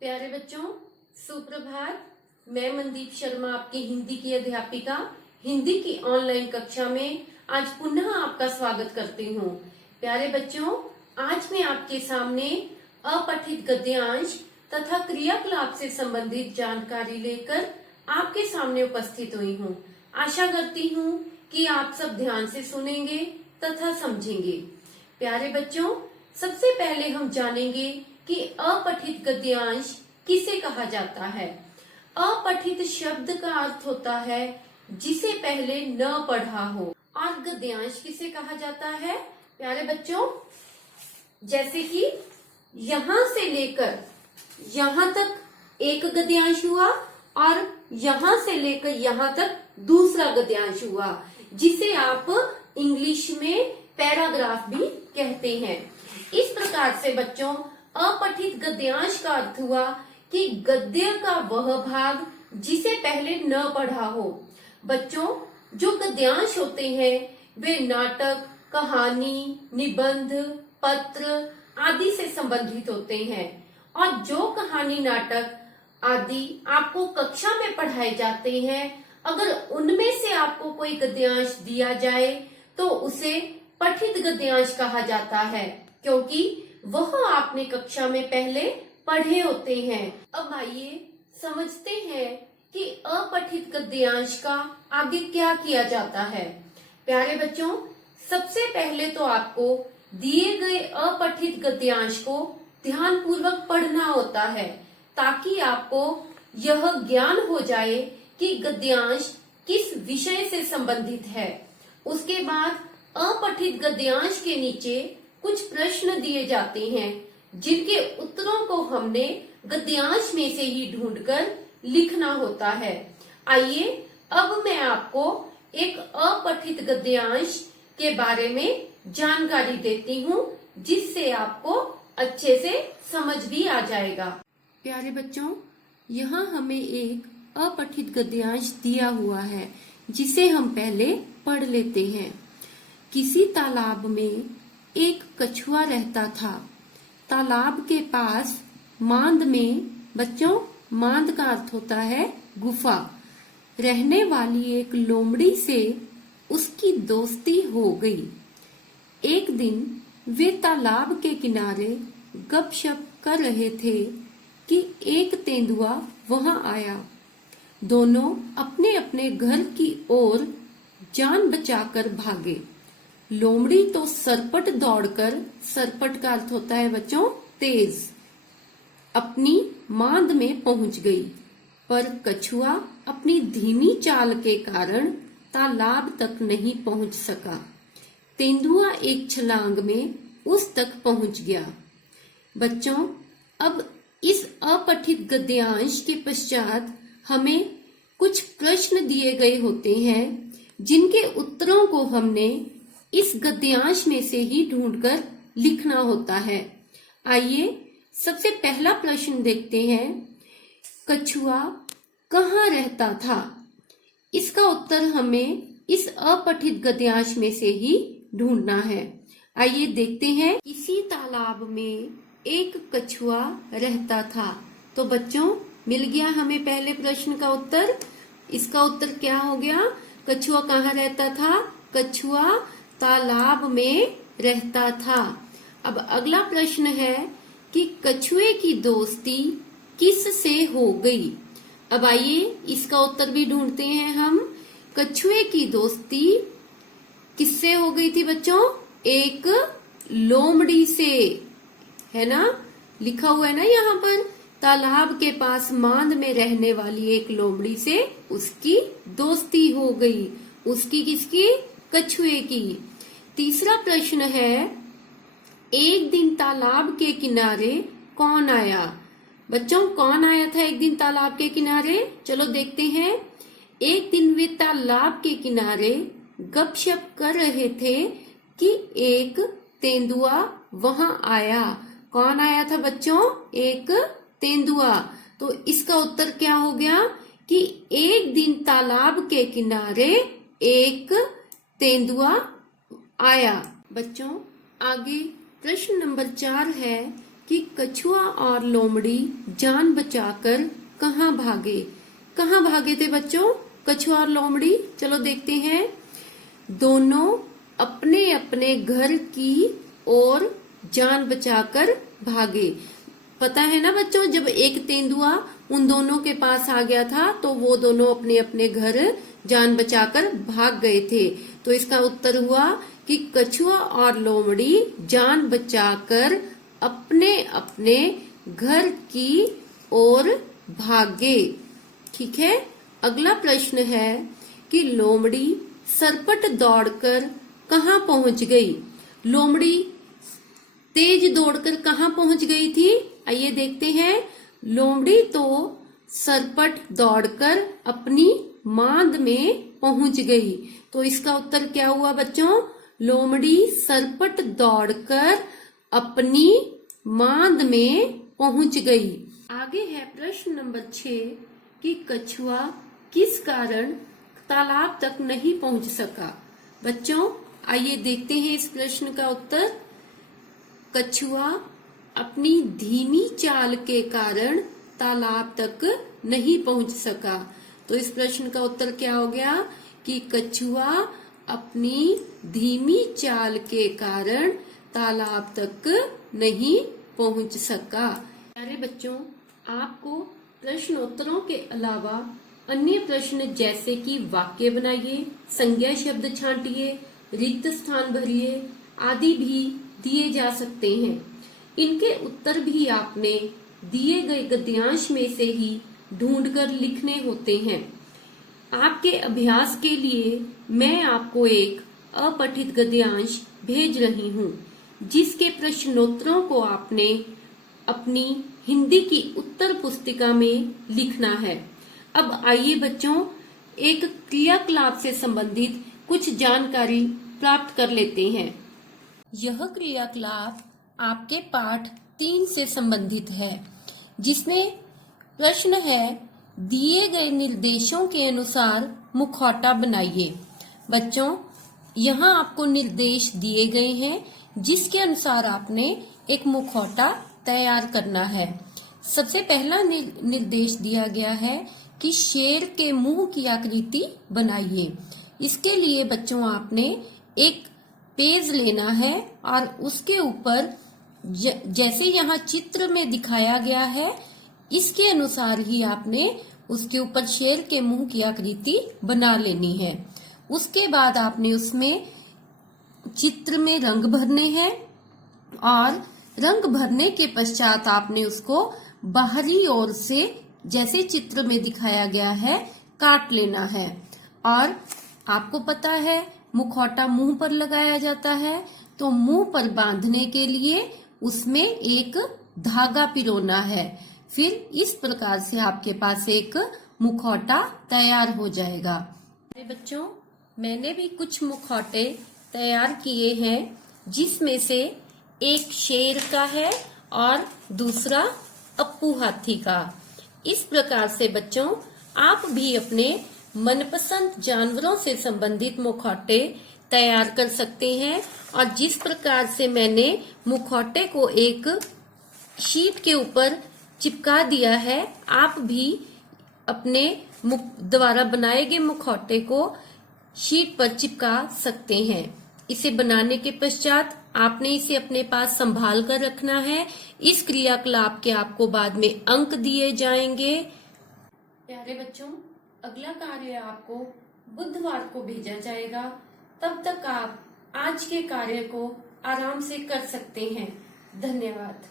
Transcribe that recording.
प्यारे बच्चों, सुप्रभात। मैं मनदीप शर्मा, आपकी हिंदी की अध्यापिका, हिंदी की ऑनलाइन कक्षा में आज पुनः आपका स्वागत करती हूँ। प्यारे बच्चों, आज मैं आपके सामने अपठित गद्यांश तथा क्रियाकलाप से संबंधित जानकारी लेकर आपके सामने उपस्थित हुई हूँ। आशा करती हूँ कि आप सब ध्यान से सुनेंगे तथा समझेंगे। प्यारे बच्चों, सबसे पहले हम जानेंगे कि अपठित गद्यांश किसे कहा जाता है। अपठित शब्द का अर्थ होता है जिसे पहले न पढ़ा हो। और गद्यांश किसे कहा जाता है प्यारे बच्चों? जैसे कि यहाँ से लेकर यहाँ तक एक गद्यांश हुआ और यहाँ से लेकर यहाँ तक दूसरा गद्यांश हुआ, जिसे आप इंग्लिश में पैराग्राफ भी कहते हैं। इस प्रकार से बच्चों, अपठित गद्यांश का अर्थ हुआ कि गद्य का वह भाग जिसे पहले न पढ़ा हो। बच्चों, जो गद्यांश होते हैं वे नाटक, कहानी, निबंध, पत्र आदि से संबंधित होते हैं। और जो कहानी, नाटक आदि आपको कक्षा में पढ़ाए जाते हैं, अगर उनमें से आपको कोई गद्यांश दिया जाए तो उसे पठित गद्यांश कहा जाता है, क्योंकि वह आपने कक्षा में पहले पढ़े होते हैं। अब आइए समझते हैं कि अपठित गद्यांश का आगे क्या किया जाता है। प्यारे बच्चों, सबसे पहले तो आपको दिए गए अपठित गद्यांश को ध्यानपूर्वक पढ़ना होता है, ताकि आपको यह ज्ञान हो जाए कि गद्यांश किस विषय से संबंधित है। उसके बाद अपठित गद्यांश के नीचे कुछ प्रश्न दिए जाते हैं, जिनके उत्तरों को हमने गद्यांश में से ही ढूंढकर लिखना होता है। आइए अब मैं आपको एक अपठित गद्यांश के बारे में जानकारी देती हूँ, जिससे आपको अच्छे से समझ भी आ जाएगा। प्यारे बच्चों, यहाँ हमें एक अपठित गद्यांश दिया हुआ है, जिसे हम पहले पढ़ लेते हैं। किसी तालाब में एक कछुआ रहता था। तालाब के पास मांद में, बच्चों मांद का अर्थ होता है गुफा, रहने वाली एक लोमड़ी से उसकी दोस्ती हो गई। एक दिन वे तालाब के किनारे गपशप कर रहे थे कि एक तेंदुआ वहां आया। दोनों अपने अपने घर की ओर जान बचाकर भागे। लोमड़ी तो सरपट दौड़कर, सरपट का अर्थ होता है बच्चों तेज, अपनी मांद में पहुंच गई, पर कछुआ अपनी धीमी चाल के कारण तालाब तक नहीं पहुंच सका। तेंदुआ एक छलांग में उस तक पहुंच गया। बच्चों, अब इस अपठित गद्यांश के पश्चात हमें कुछ प्रश्न दिए गए होते हैं, जिनके उत्तरों को हमने इस गद्यांश में से ही ढूंढकर लिखना होता है। आइए सबसे पहला प्रश्न देखते हैं। कछुआ कहाँ रहता था? इसका उत्तर हमें इस अपठित गद्यांश में से ही ढूंढना है। आइए देखते हैं। किसी तालाब में एक कछुआ रहता था। तो बच्चों, मिल गया हमें पहले प्रश्न का उत्तर। इसका उत्तर क्या हो गया? कछुआ कहाँ रहता था? कछुआ तालाब में रहता था। अब अगला प्रश्न है कि कछुए की दोस्ती किस से हो गई? अब आइए इसका उत्तर भी ढूंढते हैं हम। कछुए की दोस्ती किससे हो गई थी बच्चों? एक लोमड़ी से, है ना? लिखा हुआ है ना यहाँ पर, तालाब के पास मांद में रहने वाली एक लोमड़ी से उसकी दोस्ती हो गई। उसकी किसकी? कछुए की। तीसरा प्रश्न है, एक दिन तालाब के किनारे कौन आया? बच्चों, कौन आया था एक दिन तालाब के किनारे? चलो देखते हैं। एक दिन वे तालाब के किनारे गपशप कर रहे थे कि एक तेंदुआ वहां आया। कौन आया था बच्चों? एक तेंदुआ। तो इसका उत्तर क्या हो गया कि एक दिन तालाब के किनारे एक तेंदुआ आया। बच्चों, आगे प्रश्न नंबर 4 है कि कछुआ और लोमड़ी जान बचाकर कहाँ भागे। कहाँ भागे थे बच्चों कछुआ और लोमड़ी? चलो देखते हैं। दोनों अपने अपने घर की ओर जान बचाकर भागे। पता है ना बच्चों, जब एक तेंदुआ उन दोनों के पास आ गया था तो वो दोनों अपने अपने घर जान बचाकर भाग गए थे। तो इसका उत्तर हुआ कि कछुआ और लोमड़ी जान बचाकर अपने अपने घर की ओर भागे। ठीक है, अगला प्रश्न है कि लोमड़ी सरपट दौड़कर कहाँ पहुंच गई। लोमड़ी तेज दौड़कर कहाँ पहुंच गई थी? आइए देखते हैं। लोमड़ी तो सरपट दौड़कर अपनी मांद में पहुंच गई। तो इसका उत्तर क्या हुआ बच्चों? लोमड़ी सरपट दौड़कर अपनी मांद में पहुंच गई। आगे है प्रश्न नंबर 6 कि कछुआ किस कारण तालाब तक नहीं पहुंच सका। बच्चों आइए देखते हैं इस प्रश्न का उत्तर। कछुआ अपनी धीमी चाल के कारण तालाब तक नहीं पहुंच सका। तो इस प्रश्न का उत्तर क्या हो गया कि कछुआ अपनी धीमी चाल के कारण तालाब तक नहीं पहुंच सका। प्यारे बच्चों, आपको प्रश्नोत्तरों के अलावा अन्य प्रश्न जैसे कि वाक्य बनाइए, संज्ञा शब्द छांटिए, रिक्त स्थान भरिए आदि भी दिए जा सकते हैं। इनके उत्तर भी आपने दिए गए गद्यांश में से ही ढूंढकर लिखने होते हैं। आपके अभ्यास के लिए मैं आपको एक अपठित गद्यांश भेज रही हूँ, जिसके प्रश्नोत्तरों को आपने अपनी हिंदी की उत्तर पुस्तिका में लिखना है। अब आइए बच्चों, एक क्रियाकलाप से संबंधित कुछ जानकारी प्राप्त कर लेते हैं। यह क्रियाकलाप आपके पाठ 3 से संबंधित है, जिसमें प्रश्न है दिए गए निर्देशों के अनुसार मुखौटा बनाइए। बच्चों यहाँ आपको निर्देश दिए गए हैं, जिसके अनुसार आपने एक मुखौटा तैयार करना है। सबसे पहला निर्देश दिया गया है कि शेर के मुंह की आकृति बनाइए। इसके लिए बच्चों आपने एक पेज लेना है और उसके ऊपर जैसे यहाँ चित्र में दिखाया गया है इसके अनुसार ही आपने उसके ऊपर शेर के मुंह की आकृति बना लेनी है। उसके बाद आपने उसमें चित्र में रंग भरने हैं और रंग भरने के पश्चात आपने उसको बाहरी ओर से जैसे चित्र में दिखाया गया है काट लेना है। और आपको पता है मुखौटा मुंह पर लगाया जाता है, तो मुंह पर बांधने के लिए उसमें एक धागा पिरोना है। फिर इस प्रकार से आपके पास एक मुखौटा तैयार हो जाएगा। बच्चों मैंने भी कुछ मुखौटे तैयार किए हैं, जिसमें से एक शेर का है और दूसरा अप्पू हाथी का। इस प्रकार से बच्चों आप भी अपने मनपसंद जानवरों से संबंधित मुखौटे तैयार कर सकते हैं। और जिस प्रकार से मैंने मुखौटे को एक शीट के ऊपर चिपका दिया है, आप भी अपने द्वारा बनाए गए मुखौटे को शीट पर चिपका सकते हैं। इसे बनाने के पश्चात आपने इसे अपने पास संभाल कर रखना है। इस क्रियाकलाप के आपको बाद में अंक दिए जाएंगे। प्यारे बच्चों, अगला कार्य आपको बुधवार को भेजा जाएगा। तब तक आप आज के कार्य को आराम से कर सकते हैं। धन्यवाद।